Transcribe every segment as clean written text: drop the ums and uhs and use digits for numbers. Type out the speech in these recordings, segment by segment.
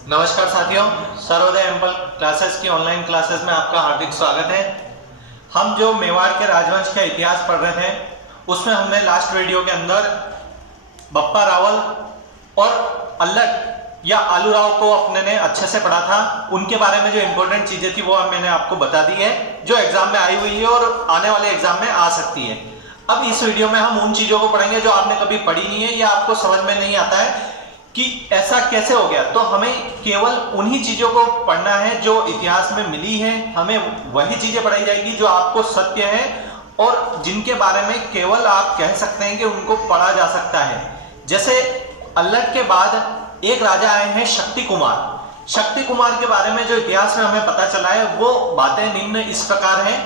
नमस्कार साथियों, Sarvodaya ample classes की ऑनलाइन क्लासेस में आपका हार्दिक स्वागत है। हम जो मेवाड़ के राजवंश का इतिहास पढ़ रहे थे उसमें हमने लास्ट वीडियो के अंदर बप्पा रावल और अल्लट या आलू राव को अपने ने अच्छे से पढ़ा था। उनके बारे में जो इंपॉर्टेंट चीजें थी वो मैंने आपको बता दी है, जो एग्जाम में आई हुई है और आने वाले एग्जाम में आ सकती है। अब इस वीडियो में हम उन चीजों को पढ़ेंगे जो आपने कभी पढ़ी नहीं है या आपको समझ में नहीं आता है कि ऐसा कैसे हो गया। तो हमें केवल उन्हीं चीजों को पढ़ना है जो इतिहास में मिली है। हमें वही चीजें पढ़ाई जाएगी जो आपको सत्य है और जिनके बारे में केवल आप कह सकते हैं कि उनको पढ़ा जा सकता है। जैसे अल्लट के बाद एक राजा आए हैं शक्ति कुमार। शक्ति कुमार के बारे में जो इतिहास में हमें पता चला है वो बातें निम्न इस प्रकार हैं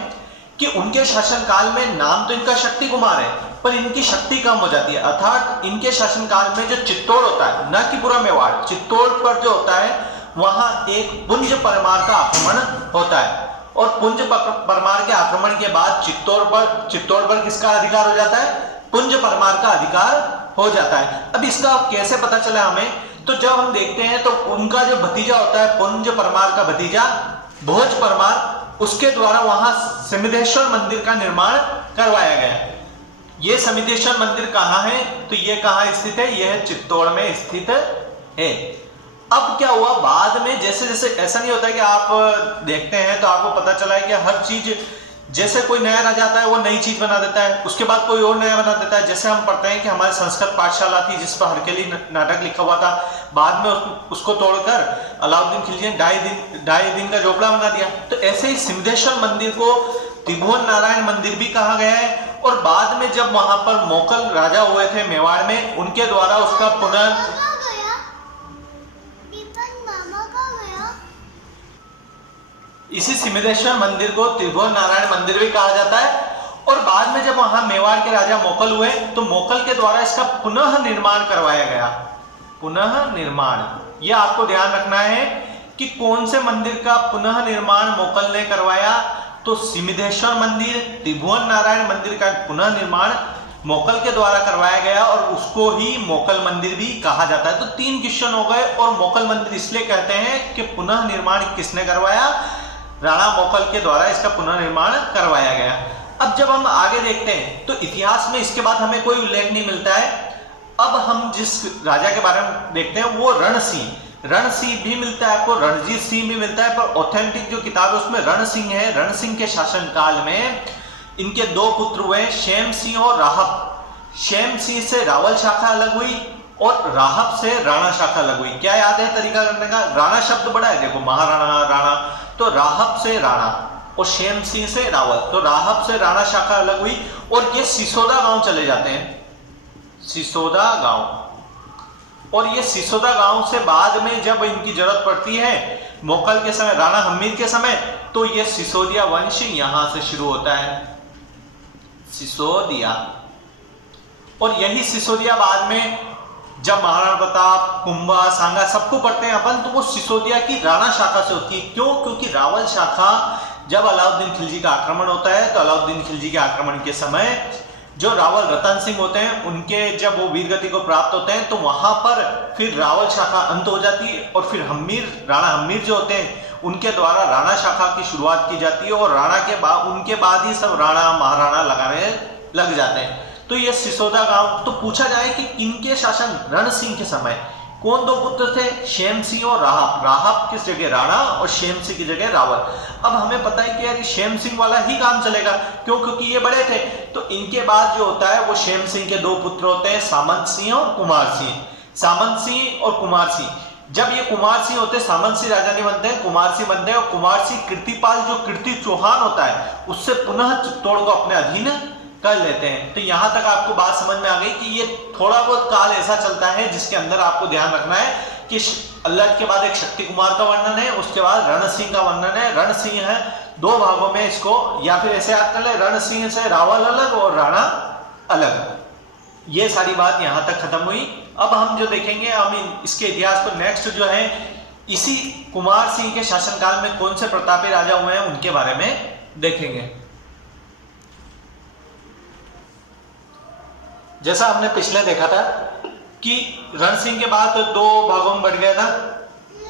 कि उनके शासनकाल में नाम तो इनका शक्ति कुमार है पर इनकी शक्ति कम हो जाती है। अर्थात इनके शासनकाल में जो चित्तौड़ होता है, न कि पूरा मेवाड़, चित्तौड़ पर जो होता है वहां एक पुंज परमार का आक्रमण होता है और पुंज परमार के आक्रमण के बाद चित्तौड़ पर किसका अधिकार हो जाता है? पुंज परमार का अधिकार हो जाता है। अब इसका कैसे पता चला हमें? तो जब हम देखते हैं तो उनका जो भतीजा होता है, पुंज परमार का भतीजा भोज परमार, उसके द्वारा वहां सिमिदेश्वर मंदिर का निर्माण करवाया गया। यह सिमिदेश्वर मंदिर कहां है? तो यह कहां स्थित है? यह चित्तौड़ में स्थित है। अब क्या हुआ बाद में, जैसे जैसे ऐसा नहीं होता कि आप देखते हैं तो आपको पता चला है कि हर चीज, जैसे कोई नया राजा आता है वो नई चीज बना देता है, उसके बाद कोई और नया बना देता है। जैसे हम पढ़ते हैं कि हमारे संस्कृत पाठशाला थी जिस पर हरकेली नाटक लिखा हुआ था, बाद में उसको तोड़कर अलाउद्दीन खिलजी ने ढाई दिन का झोपड़ा बना दिया। तो ऐसे ही सिमदेश्वर मंदिर को त्रिभुवन नारायण मंदिर भी कहा गया है। और बाद में जब वहां पर मोकल राजा हुए थे मेवाड़ में, उनके द्वारा उसका पुनः इसी सिमदेश्वर मंदिर को त्रिभुवन नारायण मंदिर भी कहा जाता है। और बाद में जब वहां मेवाड़ के राजा मोकल हुए तो मोकल के द्वारा इसका पुनः निर्माण करवाया गया। पुनः निर्माण, यह आपको ध्यान रखना है कि कौन से मंदिर का पुनः निर्माण मोकल ने करवाया। तो सिमदेश्वर मंदिर, त्रिभुवन नारायण मंदिर का पुनः निर्माण मोकल के द्वारा करवाया गया और उसको ही मोकल मंदिर भी कहा जाता है। तो 3 क्वेश्चन हो गए। और मोकल मंदिर इसलिए कहते हैं कि पुनः निर्माण किसने करवाया? राणा मोकल के द्वारा इसका पुनर्निर्माण करवाया गया। अब जब हम आगे देखते हैं तो इतिहास में इसके बाद हमें कोई उल्लेख नहीं मिलता है। अब हम जिस राजा के बारे में देखते हैं वो रण सिंह भी मिलता है आपको, रणजीत सिंह भी मिलता है, पर ऑथेंटिक जो किताब है उसमें रण सिंह है। रण सिंह के शासनकाल में इनके 2 पुत्र हुए, शेम सिंह और राहब। शेम सिंह से रावल शाखा अलग हुई और राहब से राणा शाखा अलग हुई। क्या याद है तरीका करने का? राणा शब्द बड़ा है, देखो महाराणा, राणा, तो राहब से राणा और शेम सिंह से रावल, तो राहब से राणा शाखा अलग हुई और ये सिसोदा गांव चले जाते हैं। सिसोदा गांव, और ये सिसोदा गांव से बाद में जब इनकी जरूरत पड़ती है मोकल के समय, राणा हम्मीर के समय, तो ये सिसोदिया वंश यहां से शुरू होता है, सिसोदिया। और यही सिसोदिया बाद में जब महाराणा प्रताप, कुंभा, सांगा सबको पढ़ते हैं अपन, तो वो सिसोदिया की राणा शाखा से होती है। क्यों? क्योंकि रावल शाखा जब अलाउद्दीन खिलजी का आक्रमण होता है तो अलाउद्दीन खिलजी के आक्रमण के समय जो रावल रतन सिंह होते हैं उनके जब वो वीरगति को प्राप्त होते हैं तो वहां पर फिर रावल शाखा अंत हो जाती है और फिर हम्मीर, राणा हम्मीर जो होते हैं उनके द्वारा राणा शाखा की शुरुआत की जाती है और राणा के बाद, उनके बाद ही सब राणा महाराणा लगाने लग जाते हैं। तो ये सिसोदा गांव, तो पूछा जाए कि इनके शासन रण सिंह के समय कौन 2 पुत्र थे? शेम सिंह और राहब। राहब किस जगह? राणा, और शेम सिंह की जगह रावल। अब हमें पता है कि यार शेम सिंह वाला ही काम चलेगा, क्यों? क्योंकि ये बड़े थे। तो इनके बाद जो होता है वो शेम सिंह के 2 पुत्र होते हैं, सामंत सिंह और कुमार सिंह। सामंत सिंह और कुमार सिंह, जब ये कुमार सिंह होते हैं, सामंत सिंह राजा नहीं बनते हैं, कुमार सिंह बनते हैं। और कुमार सिंह कीर्तिपाल जो कीर्ति चौहान होता है उससे पुनः चित्तौड़ को अपने अधीन कर लेते हैं। तो यहां तक आपको बात समझ में आ गई कि ये थोड़ा बहुत काल ऐसा चलता है जिसके अंदर आपको ध्यान रखना है कि अल्लट के बाद एक शक्ति कुमार का वर्णन है, उसके बाद रण सिंह का वर्णन है। रण सिंह है 2 भागों में, इसको या फिर ऐसे याद कर ले, रण सिंह से रावल अलग और राणा अलग। ये सारी बात यहां तक खत्म हुई। अब हम जो देखेंगे, हम इसके इतिहास पर नेक्स्ट जो है इसी कुमार सिंह के शासनकाल में कौन से प्रतापी राजा हुए हैं उनके बारे में देखेंगे। जैसा हमने पिछले देखा था कि रण सिंह के बाद 2 भागों में बढ़ गया था,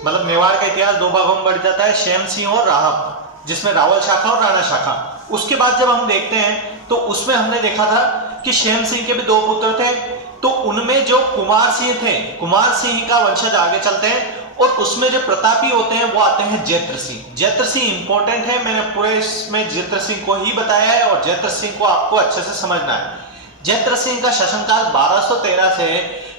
मतलब मेवाड़ का इतिहास दो भागों में बढ़ जाता है, शेम सिंह और राहब, जिसमें रावल शाखा और राणा शाखा। उसके बाद जब हम देखते हैं तो उसमें हमने देखा था कि शेम सिंह के भी दो पुत्र थे, तो उनमें जो कुमार सिंह थे, कुमार सिंह का वंशज आगे चलते हैं, और उसमें जो प्रतापी होते हैं वो आते हैं जैत्र सिंह। जैत्र सिंह इंपॉर्टेंट है, मैंने पूरे इसमें जैत्र सिंह को ही बताया है और जैत्र सिंह को आपको अच्छे से समझना है। जैत्र सिंह का शासनकाल 1213 से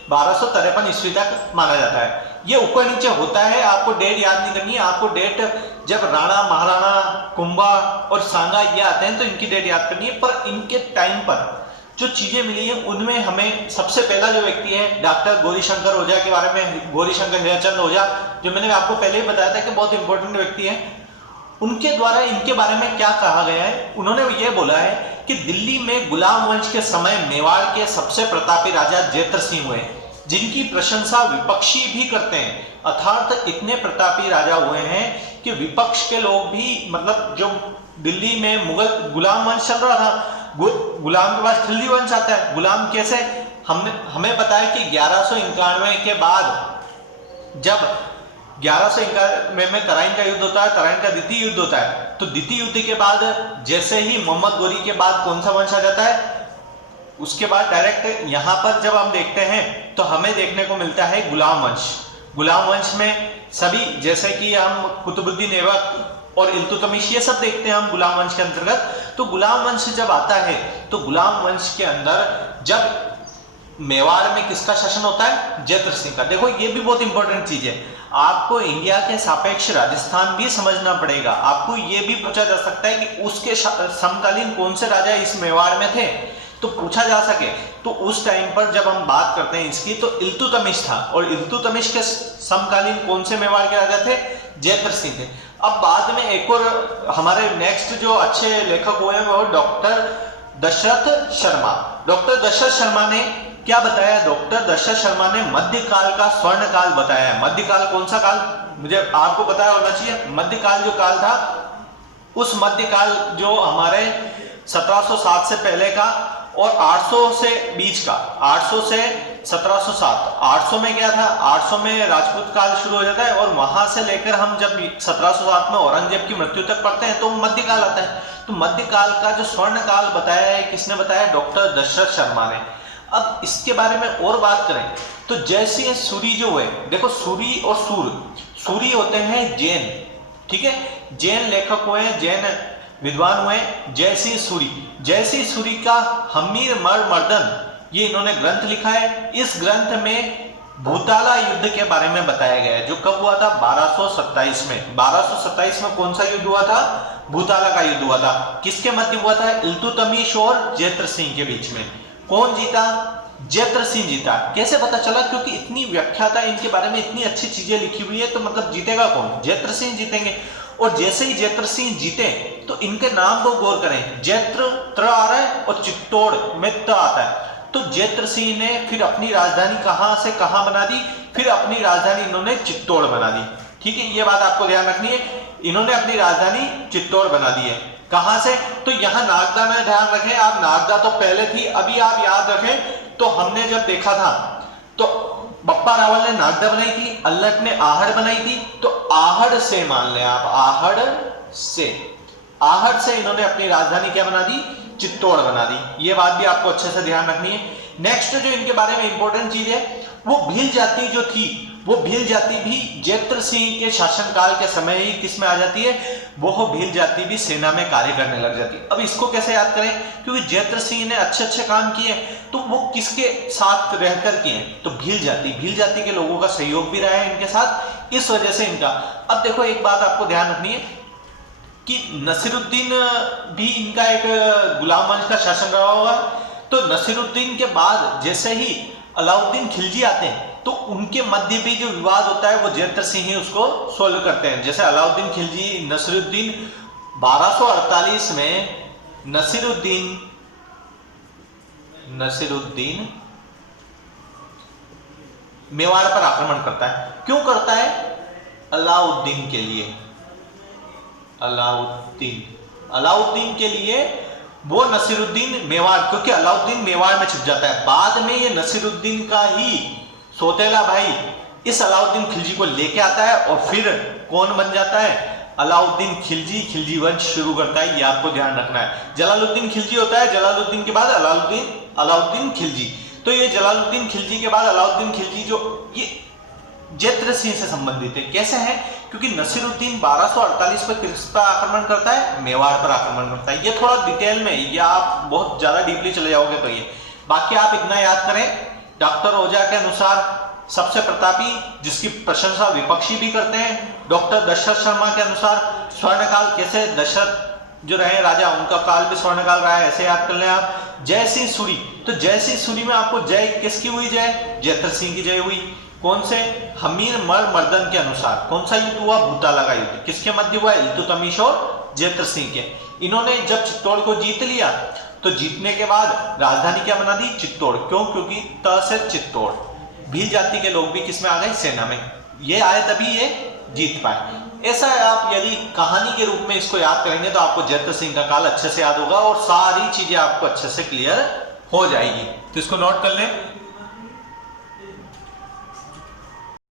1253 ईस्वी तक माना जाता है। ये ऊपर नीचे होता है, आपको डेट याद नहीं करनी है। आपको डेट जब राणा, महाराणा, कुंभा और सांगा ये आते हैं तो इनकी डेट याद करनी है, पर इनके टाइम पर जो चीजें मिली हैं उनमें हमें सबसे पहला जो व्यक्ति है डॉक्टर गौरीशंकर ओझा के बारे में, गौरीशंकर हीराचंद ओझा, जो मैंने आपको पहले ही बताया था कि बहुत इंपॉर्टेंट व्यक्ति है। उनके द्वारा इनके बारे में क्या कहा गया है, उन्होंने ये बोला है कि दिल्ली में गुलाम वंश के समय मेवाड़ के सबसे प्रतापी राजा जैत्र सिंह हुए, जिनकी प्रशंसा विपक्षी भी करते हैं। अर्थात इतने प्रतापी राजा हुए हैं कि विपक्ष के लोग भी, मतलब जो दिल्ली में मुगल गुलाम वंश चल रहा था, गुलाम के पास खिलजी वंश आता है। गुलाम कैसे, हमें पता है कि 1191 के बाद जब 1191 में तराइन का युद्ध होता है, तराइन का द्वितीय युद्ध होता है, तो द्वितीय युद्ध के बाद जैसे ही मोहम्मद गोरी के बाद कौन सा वंश आ जाता है, उसके बाद डायरेक्ट यहां पर जब हम देखते हैं तो हमें देखने को मिलता है गुलाम वंश। गुलाम वंश में सभी, जैसे कि हम कुतुबुद्दीन ऐबक और इल्तुतमिश ये सब देखते हैं हम गुलाम वंश के अंतर्गत। तो गुलाम वंश जब आता है तो गुलाम वंश के अंदर जब मेवाड़ में किसका शासन होता है, जैत्र सिंह का। देखो ये भी बहुत इंपॉर्टेंट चीज है, आपको इंडिया के सापेक्ष राजस्थान भी समझना पड़ेगा। आपको ये भी पूछा जा सकता है कि उसके समकालीन कौन से राजा इस मेवाड़ में थे, तो पूछा जा सके। तो उस टाइम पर जब हम बात करते हैं इसकी, तो इल्तुतमिश था, और इल्तुतमिश के समकालीन कौन से मेवाड़ के राजा थे, जैत्र सिंह थे। अब बाद में एक और हमारे नेक्स्ट जो अच्छे लेखक हुए हैं वो डॉक्टर दशरथ शर्मा। डॉक्टर दशरथ शर्मा ने क्या बताया, डॉक्टर दशरथ शर्मा ने मध्यकाल का स्वर्ण काल बताया है। मध्यकाल कौन सा काल, मुझे आपको पता होना चाहिए। मध्यकाल जो काल था, उस मध्यकाल जो हमारे 1707 से पहले का और 800 से बीच का, 800 से 1707, 800 में क्या था, 800 में राजपूत काल शुरू हो जाता है, और वहां से लेकर हम जब 1707 में औरंगजेब की मृत्यु तक पढ़ते हैं तो मध्यकाल आता है। तो मध्यकाल का जो स्वर्ण काल बताया है, किसने बताया, डॉक्टर दशरथ शर्मा ने। अब इसके बारे में और बात करें तो जैसे सूरी जो हुए, देखो सूरी और सूर, सूरी होते हैं जैन, ठीक है, जैन लेखक हुए, जैन विद्वान हुए, जयसिंह सूरी। जयसिंह सूरी का हमीर मर्दन, ये इन्होंने ग्रंथ लिखा है। इस ग्रंथ में भूताला युद्ध के बारे में बताया गया है, जो कब हुआ था, 1227 में। 1227 में कौन सा युद्ध हुआ था, भूताला का युद्ध हुआ था। किसके मध्य हुआ था, इल्तुतमिश और जैत्र सिंह के बीच में। कौन जीता, जैत्र सिंह जीता। कैसे पता चला, क्योंकि इतनी व्याख्याता इनके बारे में, इतनी अच्छी चीजें लिखी हुई है, तो मतलब जीतेगा कौन, जैत्र सिंह जीतेंगे। और जैसे ही जैत्र सिंह जीते तो इनके नाम को गौर करें, जैत्र त्र आ रहा है और चित्तौड़ में त आता है। तो जैत्र सिंह ने फिर अपनी राजधानी कहां से कहां बना दी, फिर अपनी राजधानी इन्होंने चित्तौड़ बना दी, ठीक है, ये बात आपको ध्यान रखनी है। इन्होंने अपनी राजधानी चित्तौड़ बना दी है। कहां से, तो यहां नागदा में ध्यान रखें आप, नागदा तो पहले थी, अभी आप याद रखें तो हमने जब देखा था तो बप्पा रावल ने नागदा बनाई थी, अल्लट ने आहड़ बनाई थी, तो आहड़ से मान लें आप, आहड़ से इन्होंने अपनी राजधानी क्या बना दी, चित्तौड़ बना दी। ये बात भी आपको अच्छे से ध्यान रखनी है। नेक्स्ट जो इनके बारे में इंपॉर्टेंट चीज है, वो भील जाति जो थी, वो भील जाति भी जैत्र सिंह के शासनकाल के समय ही किस में आ जाती है, वो भील जाति भी सेना में कार्य करने लग जाती है। अब इसको कैसे याद करें, क्योंकि जैत्र सिंह ने अच्छे अच्छे काम किए, तो वो किसके साथ रहकर किए, तो भील जाति के लोगों का सहयोग भी रहा है इनके साथ, इस वजह से इनका। अब देखो एक बात आपको ध्यान रखनी है कि नसीरुद्दीन भी इनका एक गुलाम वंश का शासन रहा होगा। तो नसीरुद्दीन के बाद जैसे ही अलाउद्दीन खिलजी आते हैं तो उनके मध्य भी जो विवाद होता है वो जैत्र सिंह ही उसको सोल्व करते हैं। जैसे अलाउद्दीन खिलजी, नसीरुद्दीन 1248 में नसीरुद्दीन मेवाड़ पर आक्रमण करता है। क्यों करता है, अलाउद्दीन के लिए, अलाउद्दीन के लिए वो नसीरुद्दीन मेवाड़, क्योंकि अलाउद्दीन मेवाड़ में छिप जाता है। बाद में ये नसीरुद्दीन का ही सौतेला भाई इस अलाउद्दीन खिलजी को लेके आता है और फिर कौन बन जाता है? अलाउद्दीन खिलजी, खिलजी वंश शुरू करता है। ये आपको ध्यान रखना है। जलालुद्दीन खिलजी होता है, जलालुद्दीन के बाद अलाउद्दीन खिलजी। तो ये जलालुद्दीन खिलजी के बाद अलाउद्दीन खिलजी जो ये जैत्र सिंह से संबंधित है। कैसे है? क्योंकि नसीरुद्दीन 1248 पर किस पर आक्रमण करता है? मेवाड़ पर आक्रमण करता है। ये थोड़ा डिटेल में, ये आप बहुत ज्यादा डीपली चले जाओगे तो ये, बाकी आप इतना याद करें, डॉक्टर ओझा के अनुसार सबसे प्रतापी, जिसकी प्रशंसा विपक्षी भी करते हैं। डॉक्टर दशरथ शर्मा के अनुसार स्वर्णकाल, कैसे दशरथ जो रहे राजा, उनका काल भी स्वर्णकाल रहा है, ऐसे याद कर लें आप। जय सिंह सूरी, तो जय सिंह सूरी में आपको जय किसकी हुई? जय जैत्र सिंह की जय हुई। कौन से? हमीर मर्दन के अनुसार। कौन सा युद्ध हुआ? भूताला का युद्ध। किसके मध्य हुआ? इल्तुतमिश और जैत्र सिंह के। इन्होंने जब चित्तौड़ को जीत लिया तो जीतने के बाद राजधानी क्या बना दी? चित्तौड़। क्यों? क्योंकि त से चित्तौड़। भील जाति के लोग भी किसमें आ गए? सेना में। ये आए तभी ये जीत पाए। ऐसा आप यदि कहानी के रूप में इसको याद करेंगे तो आपको जैत्र सिंह का काल अच्छे से याद होगा और सारी चीजें आपको अच्छे से क्लियर हो जाएगी। तो इसको नोट कर लें।